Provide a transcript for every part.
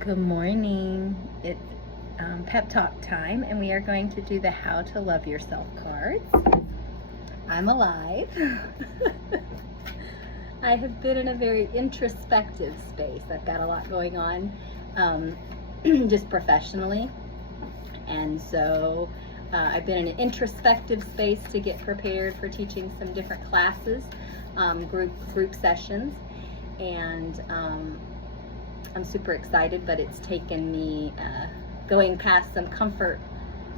Good morning. It's pep talk time, and we are going to do the How to Love Yourself cards. I'm alive. I have been in a very introspective space. I've got a lot going on just professionally, and so I've been in an introspective space to get prepared for teaching some different classes, group sessions, and I'm super excited, but it's taken me going past some comfort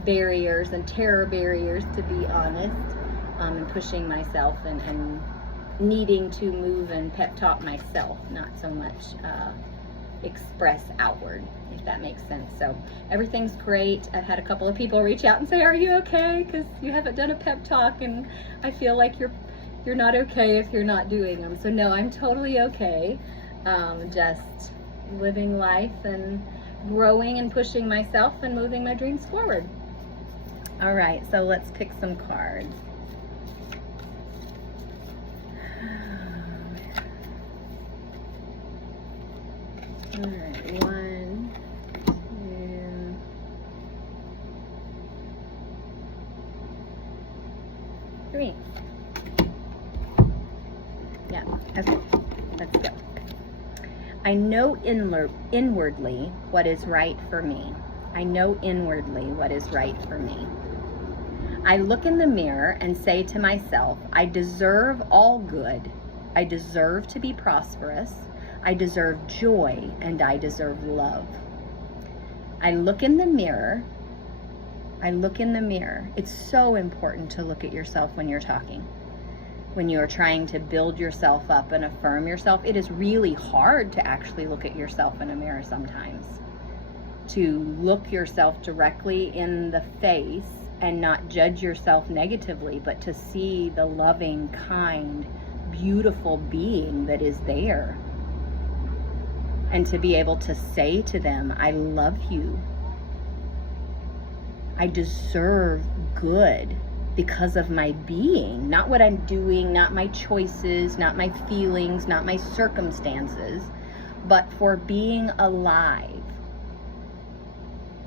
barriers and terror barriers, to be honest, and pushing myself and needing to move and pep talk myself, not so much express outward, if that makes sense. So everything's great. I've had a couple of people reach out and say, "Are you okay? Because you haven't done a pep talk," and I feel like you're not okay if you're not doing them. So no, I'm totally okay. Just living life and growing and pushing myself and moving my dreams forward. All right, so let's pick some cards. All right, 1, 2, 3. Yeah, okay, let's go. I know inwardly what is right for me. I know inwardly what is right for me. I look in the mirror and say to myself, I deserve all good. I deserve to be prosperous. I deserve joy, and I deserve love. I look in the mirror. I look in the mirror. It's so important to look at yourself when you're talking. When you are trying to build yourself up and affirm yourself, it is really hard to actually look at yourself in a mirror sometimes. To look yourself directly in the face and not judge yourself negatively, but to see the loving, kind, beautiful being that is there. And to be able to say to them, I love you. I deserve good. Because of my being, not what I'm doing, not my choices, not my feelings, not my circumstances, but for being alive,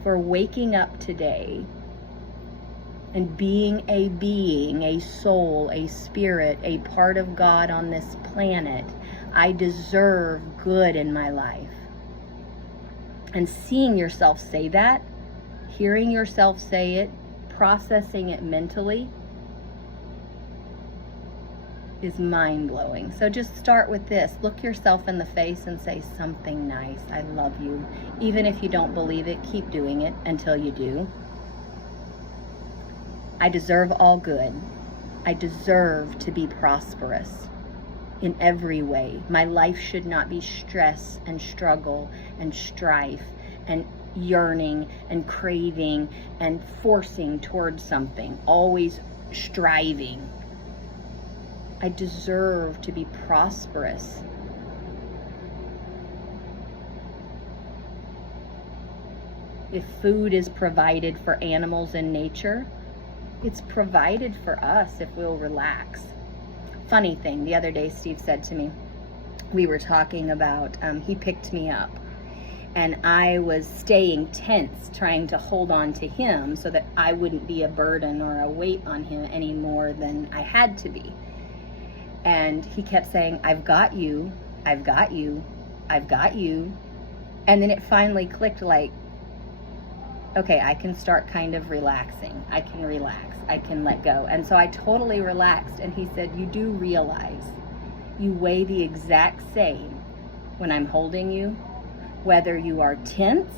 for waking up today and being, a soul, a spirit, a part of God on this planet. I deserve good in my life. And seeing yourself say that, hearing yourself say it, processing it mentally is mind-blowing. So just start with this. Look yourself in the face and say something nice. I love you. Even if you don't believe it, keep doing it until you do. I deserve all good. I deserve to be prosperous in every way. My life should not be stress and struggle and strife and yearning and craving and forcing towards something, always striving. I deserve to be prosperous. If food is provided for animals in nature, it's provided for us if we'll relax. Funny thing, the other day Steve said to me, we were talking about, he picked me up, and I was staying tense, trying to hold on to him so that I wouldn't be a burden or a weight on him any more than I had to be. And he kept saying, I've got you, I've got you, I've got you. And then it finally clicked, like, okay, I can start kind of relaxing. I can relax, I can let go. And so I totally relaxed. And he said, you do realize you weigh the exact same when I'm holding you, whether you are tense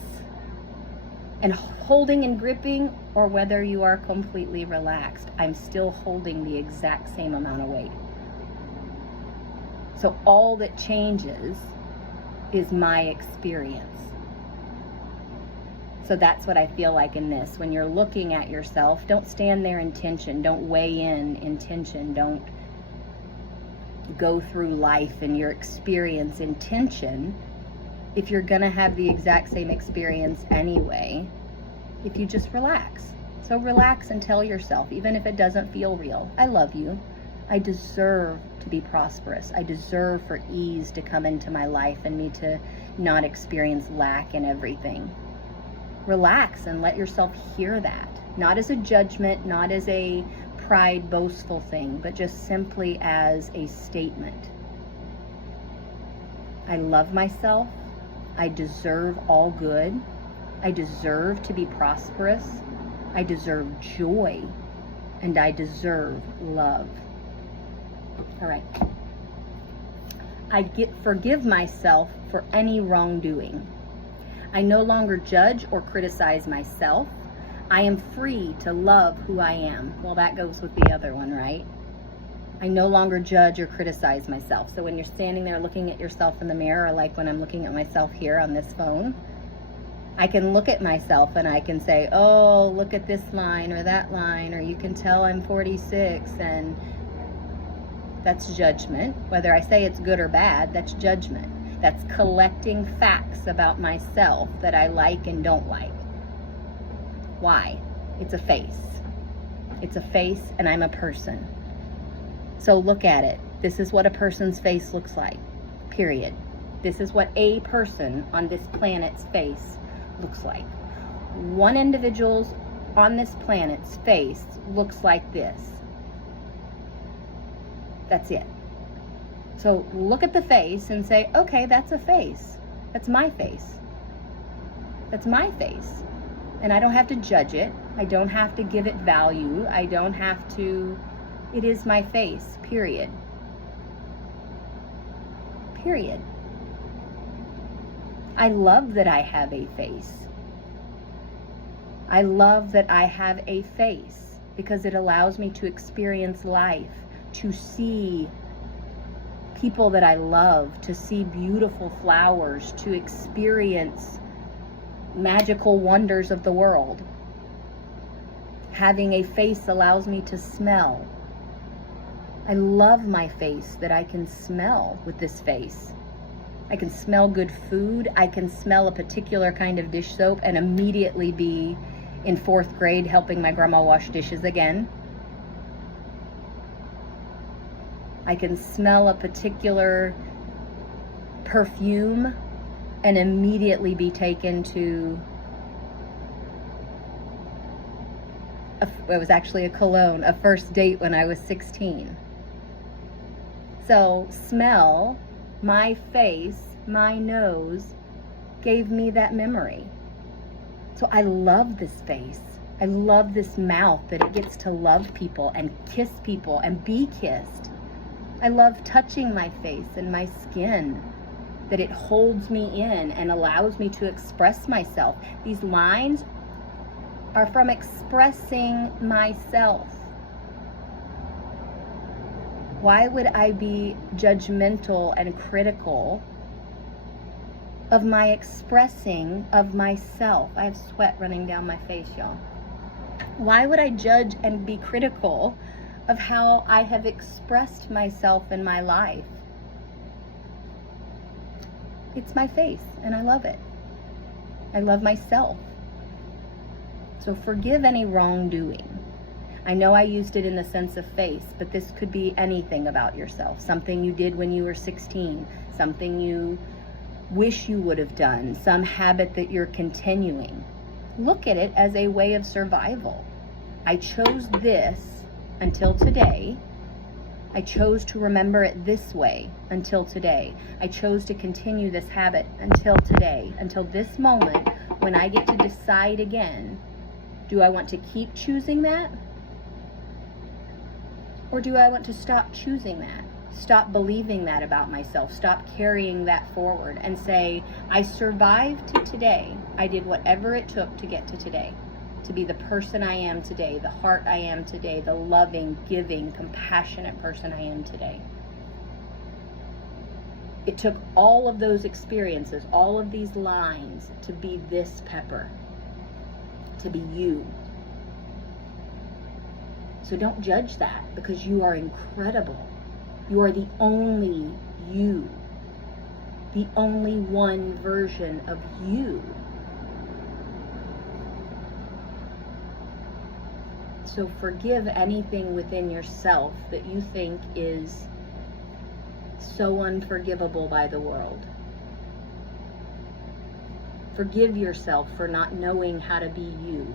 and holding and gripping or whether you are completely relaxed. I'm still holding the exact same amount of weight. So all that changes is my experience. So that's what I feel like in this. When you're looking at yourself, don't stand there in tension. Don't weigh in tension. Don't go through life and your experience in tension. If you're gonna have the exact same experience anyway, if you just relax. So relax and tell yourself, even if it doesn't feel real, I love you. I deserve to be prosperous. I deserve for ease to come into my life and me to not experience lack in everything. Relax and let yourself hear that. Not as a judgment, not as a pride, boastful thing, but just simply as a statement. I love myself. I deserve all good. I deserve to be prosperous. I deserve joy. And I deserve love. All right. I forgive myself for any wrongdoing. I no longer judge or criticize myself. I am free to love who I am. Well, that goes with the other one, right? I no longer judge or criticize myself. So when you're standing there looking at yourself in the mirror, like when I'm looking at myself here on this phone, I can look at myself and I can say, oh, look at this line or that line, or you can tell I'm 46, and that's judgment. Whether I say it's good or bad, that's judgment. That's collecting facts about myself that I like and don't like. Why? It's a face. It's a face, and I'm a person. So look at it. This is what a person's face looks like, period. This is what a person on this planet's face looks like. One individual's on this planet's face looks like this. That's it. So look at the face and say, okay, that's a face. That's my face. That's my face. And I don't have to judge it. I don't have to give it value. I don't have to, it is my face, period. Period. I love that I have a face. I love that I have a face because it allows me to experience life, to see people that I love, to see beautiful flowers, to experience magical wonders of the world. Having a face allows me to smell. I love my face that I can smell with this face. I can smell good food. I can smell a particular kind of dish soap and immediately be in 4th grade helping my grandma wash dishes again. I can smell a particular perfume and immediately be taken to, it was actually a cologne, a first date when I was 16. So smell, my face, my nose gave me that memory. So I love this face. I love this mouth that it gets to love people and kiss people and be kissed. I love touching my face and my skin, that it holds me in and allows me to express myself. These lines are from expressing myself. Why would I be judgmental and critical of my expressing of myself? I have sweat running down my face, y'all. Why would I judge and be critical of how I have expressed myself in my life? It's my face, and I love it. I love myself. So forgive any wrongdoing. I know I used it in the sense of face, but this could be anything about yourself. Something you did when you were 16, something you wish you would have done, some habit that you're continuing. Look at it as a way of survival. I chose this until today. I chose to remember it this way until today. I chose to continue this habit until today, until this moment when I get to decide again, do I want to keep choosing that? Or do I want to stop choosing that? Stop believing that about myself. Stop carrying that forward and say, I survived to today. I did whatever it took to get to today, to be the person I am today, the heart I am today, the loving, giving, compassionate person I am today. It took all of those experiences, all of these lines to be this Pepper, to be you. So don't judge that, because you are incredible. You are the only you, the only one version of you. So forgive anything within yourself that you think is so unforgivable by the world. Forgive yourself for not knowing how to be you.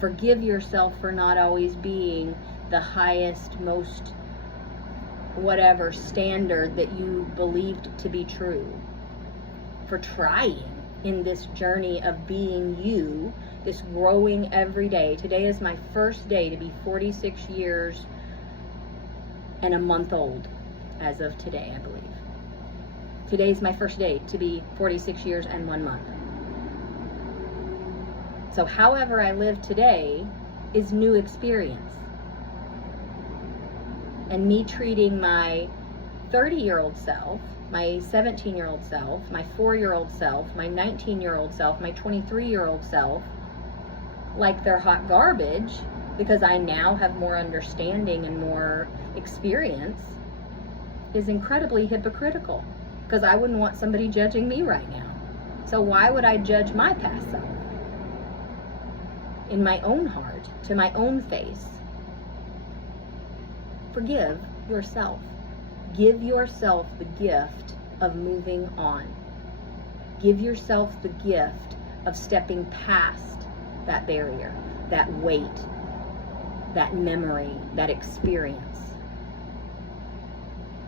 Forgive yourself for not always being the highest, most whatever standard that you believed to be true. For trying in this journey of being you, this growing every day. Today is my first day to be 46 years and a month old as of today, I believe. Today's my first day to be 46 years and 1 month. So however I live today is new experience. And me treating my 30-year-old self, my 17-year-old self, my 4-year-old self, my 19-year-old self, my 23-year-old self, like they're hot garbage because I now have more understanding and more experience, is incredibly hypocritical. Because I wouldn't want somebody judging me right now. So why would I judge my past self? In my own heart, to my own face. Forgive yourself. Give yourself the gift of moving on. Give yourself the gift of stepping past that barrier, that weight, that memory, that experience.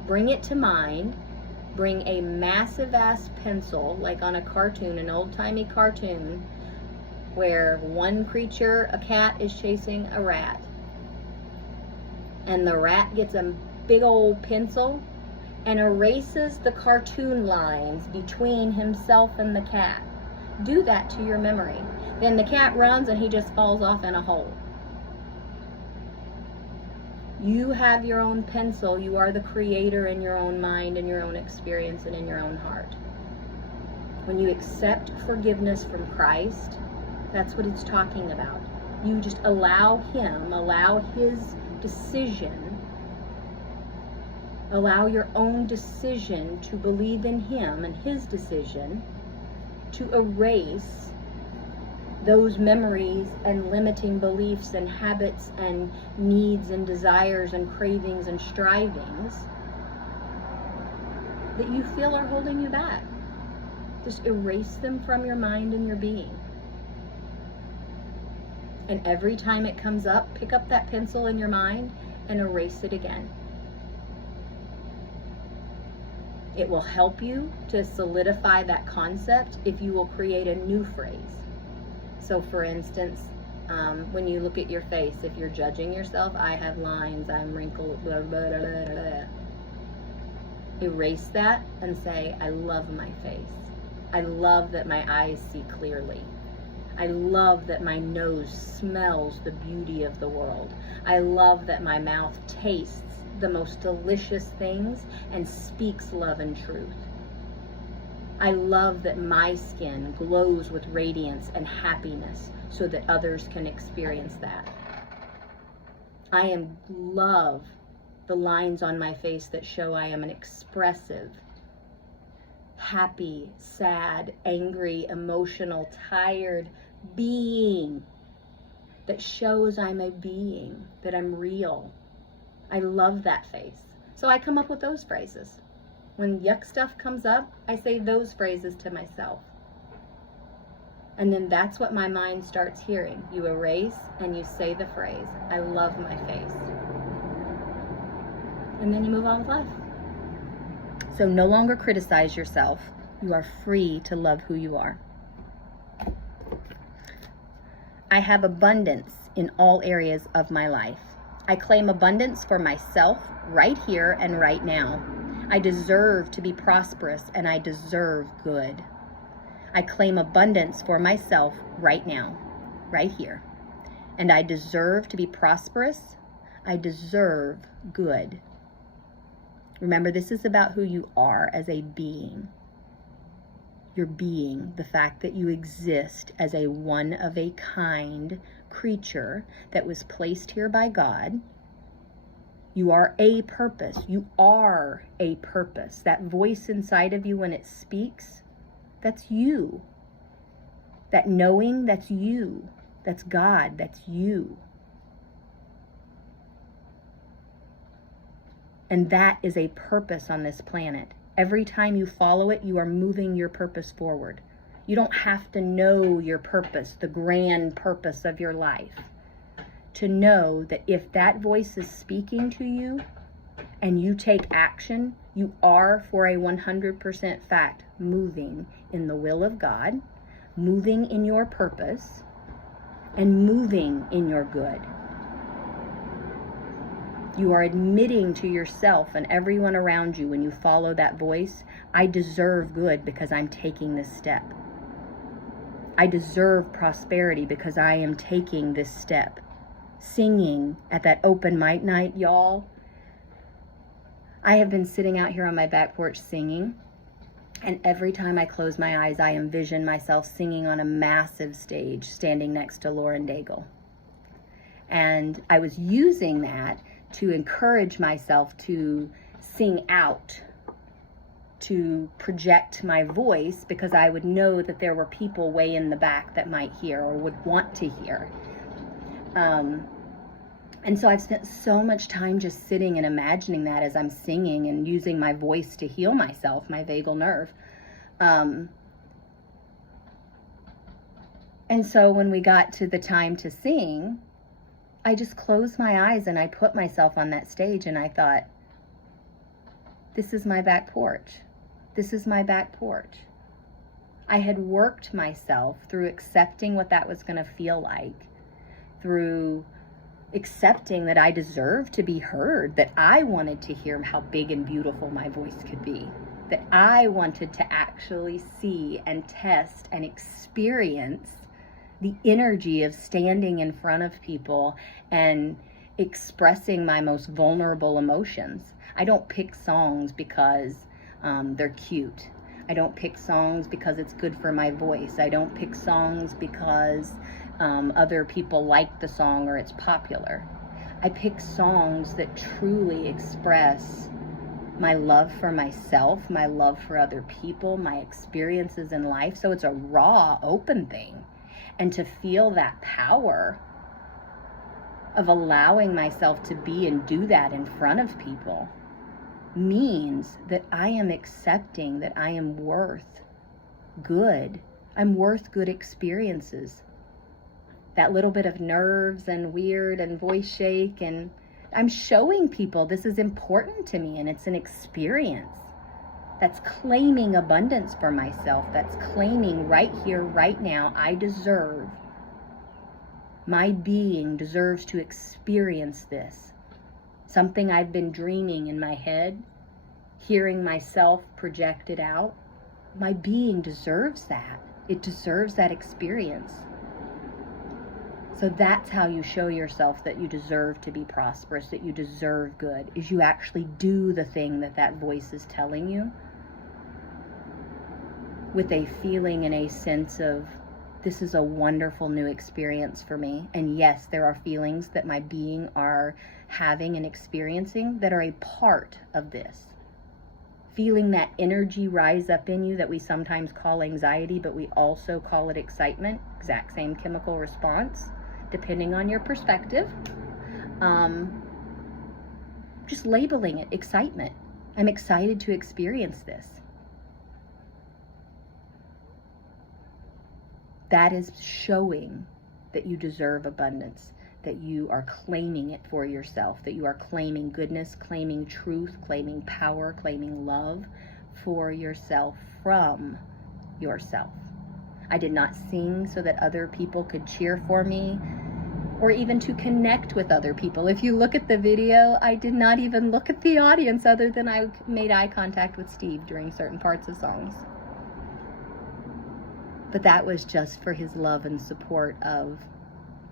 Bring it to mind. Bring a massive ass pencil, like on a cartoon, an old timey cartoon, where one creature, a cat, is chasing a rat. And the rat gets a big old pencil and erases the cartoon lines between himself and the cat. Do that to your memory. Then the cat runs and he just falls off in a hole. You have your own pencil. You are the creator in your own mind, in your own experience, and in your own heart. When you accept forgiveness from Christ, that's what it's talking about. You just allow Him, allow His decision, allow your own decision to believe in Him and His decision to erase those memories and limiting beliefs and habits and needs and desires and cravings and strivings that you feel are holding you back. Just erase them from your mind and your being. And every time it comes up, pick up that pencil in your mind and erase it again. It will help you to solidify that concept if you will create a new phrase. So for instance, when you look at your face, if you're judging yourself, I have lines, I'm wrinkled, blah, blah, blah, blah, blah. Erase that and say, I love my face. I love that my eyes see clearly. I love that my nose smells the beauty of the world. I love that my mouth tastes the most delicious things and speaks love and truth. I love that my skin glows with radiance and happiness so that others can experience that. I love the lines on my face that show I am an expressive, happy, sad, angry, emotional, tired being that shows I'm a being, that I'm real. I love that face. So I come up with those phrases. When yuck stuff comes up, I say those phrases to myself. And then that's what my mind starts hearing. You erase and you say the phrase, I love my face. And then you move on with life. So no longer criticize yourself. You are free to love who you are. I have abundance in all areas of my life. I claim abundance for myself right here and right now. I deserve to be prosperous and I deserve good. I claim abundance for myself right now, right here. And I deserve to be prosperous. I deserve good. Remember, this is about who you are as a being. Your being, the fact that you exist as a one-of-a-kind creature that was placed here by God. You are a purpose. You are a purpose. That voice inside of you when it speaks, that's you. That knowing, that's you. That's God, that's you. And that is a purpose on this planet. Every time you follow it, you are moving your purpose forward. You don't have to know your purpose, the grand purpose of your life, to know that if that voice is speaking to you and you take action, you are, for a 100% fact, moving in the will of God, moving in your purpose, and moving in your good. You are admitting to yourself and everyone around you when you follow that voice, I deserve good because I'm taking this step. I deserve prosperity because I am taking this step. Singing at that open mic night, y'all. I have been sitting out here on my back porch singing, and every time I close my eyes, I envision myself singing on a massive stage, standing next to Lauren Daigle. And I was using that to encourage myself to sing out, to project my voice, because I would know that there were people way in the back that might hear or would want to hear. And so I've spent so much time just sitting and imagining that as I'm singing and using my voice to heal myself, my vagal nerve. And so when we got to the time to sing, I just closed my eyes and I put myself on that stage and I thought, this is my back porch. This is my back porch. I had worked myself through accepting what that was going to feel like, through accepting that I deserved to be heard, that I wanted to hear how big and beautiful my voice could be, that I wanted to actually see and test and experience the energy of standing in front of people and expressing my most vulnerable emotions. I don't pick songs because they're cute. I don't pick songs because it's good for my voice. I don't pick songs because other people like the song or it's popular. I pick songs that truly express my love for myself, my love for other people, my experiences in life. So it's a raw, open thing. And to feel that power of allowing myself to be and do that in front of people means that I am accepting that I am worth good. I'm worth good experiences. That little bit of nerves and weird and voice shake, and I'm showing people this is important to me and it's an experience. That's claiming abundance for myself. That's claiming right here, right now, I deserve. My being deserves to experience this. Something I've been dreaming in my head, hearing myself projected out. My being deserves that. It deserves that experience. So that's how you show yourself that you deserve to be prosperous, that you deserve good, is you actually do the thing that that voice is telling you with a feeling and a sense of, this is a wonderful new experience for me. And yes, there are feelings that my being are having and experiencing that are a part of this. Feeling that energy rise up in you that we sometimes call anxiety, but we also call it excitement, exact same chemical response, depending on your perspective. Just labeling it excitement. I'm excited to experience this. That is showing that you deserve abundance, that you are claiming it for yourself, that you are claiming goodness, claiming truth, claiming power, claiming love for yourself from yourself. I did not sing so that other people could cheer for me or even to connect with other people. If you look at the video, I did not even look at the audience other than I made eye contact with Steve during certain parts of songs. But that was just for his love and support of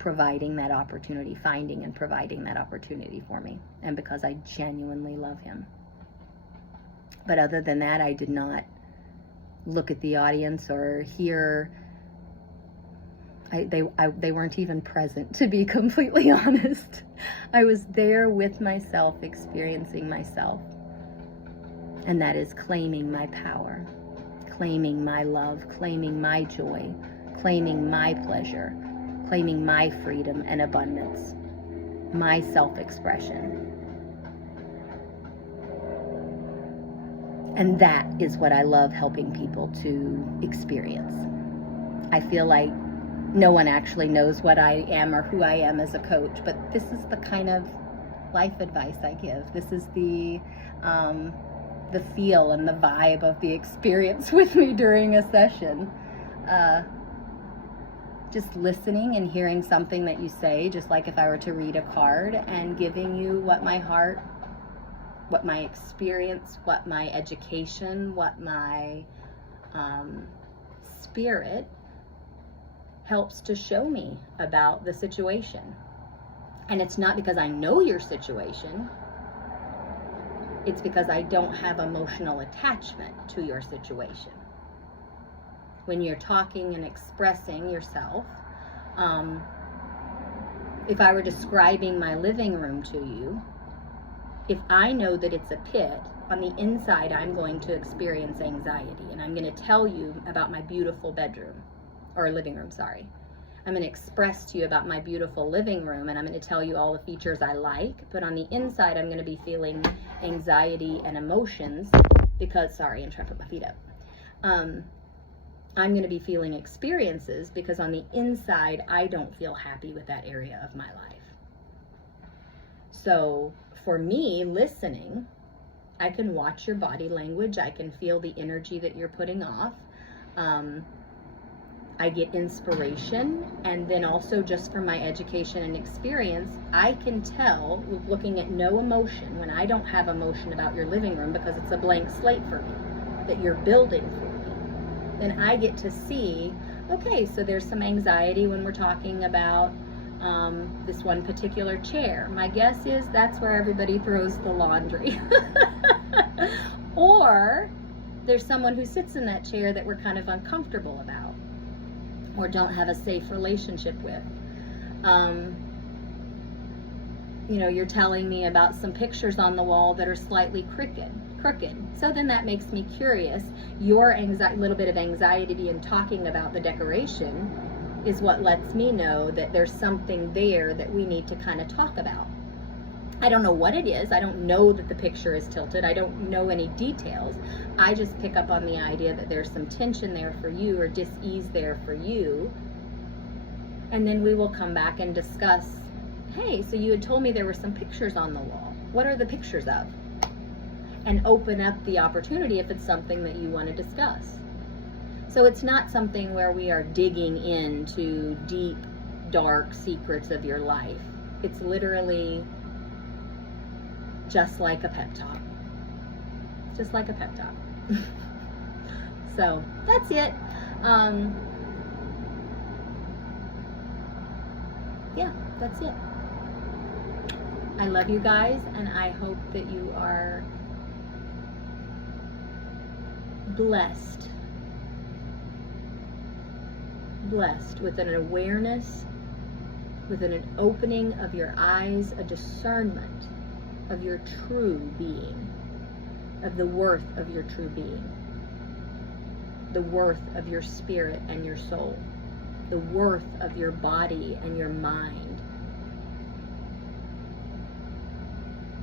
providing that opportunity, finding and providing that opportunity for me, and because I genuinely love him. But other than that, I did not look at the audience or hear. They weren't even present, to be completely honest. I was there with myself, experiencing myself. And that is claiming my power, claiming my love, claiming my joy, claiming my pleasure, claiming my freedom and abundance, my self-expression. And that is what I love helping people to experience. I feel like no one actually knows what I am or who I am as a coach, but this is the kind of life advice I give. This is the feel and the vibe of the experience with me during a session. Just listening and hearing something that you say, just like if I were to read a card, and giving you what my heart, what my experience, what my education, what my spirit helps to show me about the situation. And it's not because I know your situation, it's because I don't have emotional attachment to your situation. When you're talking and expressing yourself, if I were describing my living room to you, if I know that it's a pit, on the inside I'm going to experience anxiety, and I'm going to tell you about my beautiful bedroom, or living room, sorry. I'm going to express to you about my beautiful living room, and I'm going to tell you all the features I like, but on the inside I'm going to be feeling anxiety and emotions because, sorry, I'm trying to put my feet up. I'm going to be feeling experiences because on the inside I don't feel happy with that area of my life. So for me, listening, I can watch your body language. I can feel the energy that you're putting off. I get inspiration, and then also just from my education and experience, I can tell, looking at no emotion, when I don't have emotion about your living room because it's a blank slate for me, that you're building for me, then I get to see, okay, so there's some anxiety when we're talking about this one particular chair. My guess is that's where everybody throws the laundry. Or there's someone who sits in that chair that we're kind of uncomfortable about, or don't have a safe relationship with. You're telling me about some pictures on the wall that are slightly crooked. So then that makes me curious. Your little bit of anxiety in talking about the decoration is what lets me know that there's something there that we need to kind of talk about. I don't know what it is. I don't know that the picture is tilted. I don't know any details. I just pick up on the idea that there's some tension there for you, or dis-ease there for you. And then we will come back and discuss, hey, so you had told me there were some pictures on the wall. What are the pictures of? And open up the opportunity if it's something that you want to discuss. So it's not something where we are digging into deep, dark secrets of your life. It's literally just like a pep talk. Just like a pep talk. So that's it. Yeah, that's it. I love you guys, and I hope that you are blessed with an awareness, with an opening of your eyes, a discernment of your true being, of the worth of your true being, the worth of your spirit and your soul, the worth of your body and your mind,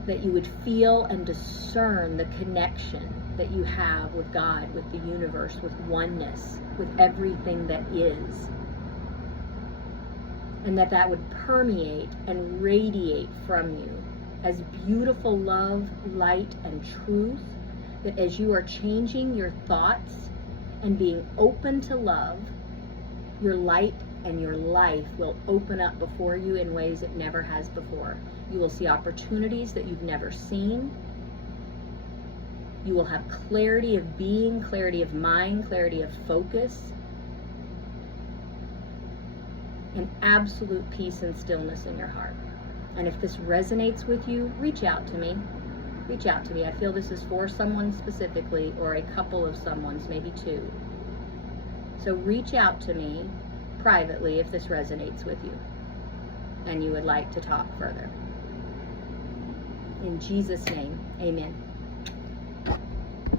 that you would feel and discern the connection that you have with God, with the universe, with oneness, with everything that is, and that would permeate and radiate from you as beautiful love, light, and truth, that as you are changing your thoughts and being open to love, your light and your life will open up before you in ways it never has before. You will see opportunities that you've never seen. You will have clarity of being, clarity of mind, clarity of focus, and absolute peace and stillness in your heart. And if this resonates with you, reach out to me. Reach out to me. I feel this is for someone specifically, or a couple of someone's, maybe two. So reach out to me privately if this resonates with you and you would like to talk further. In Jesus' name, amen.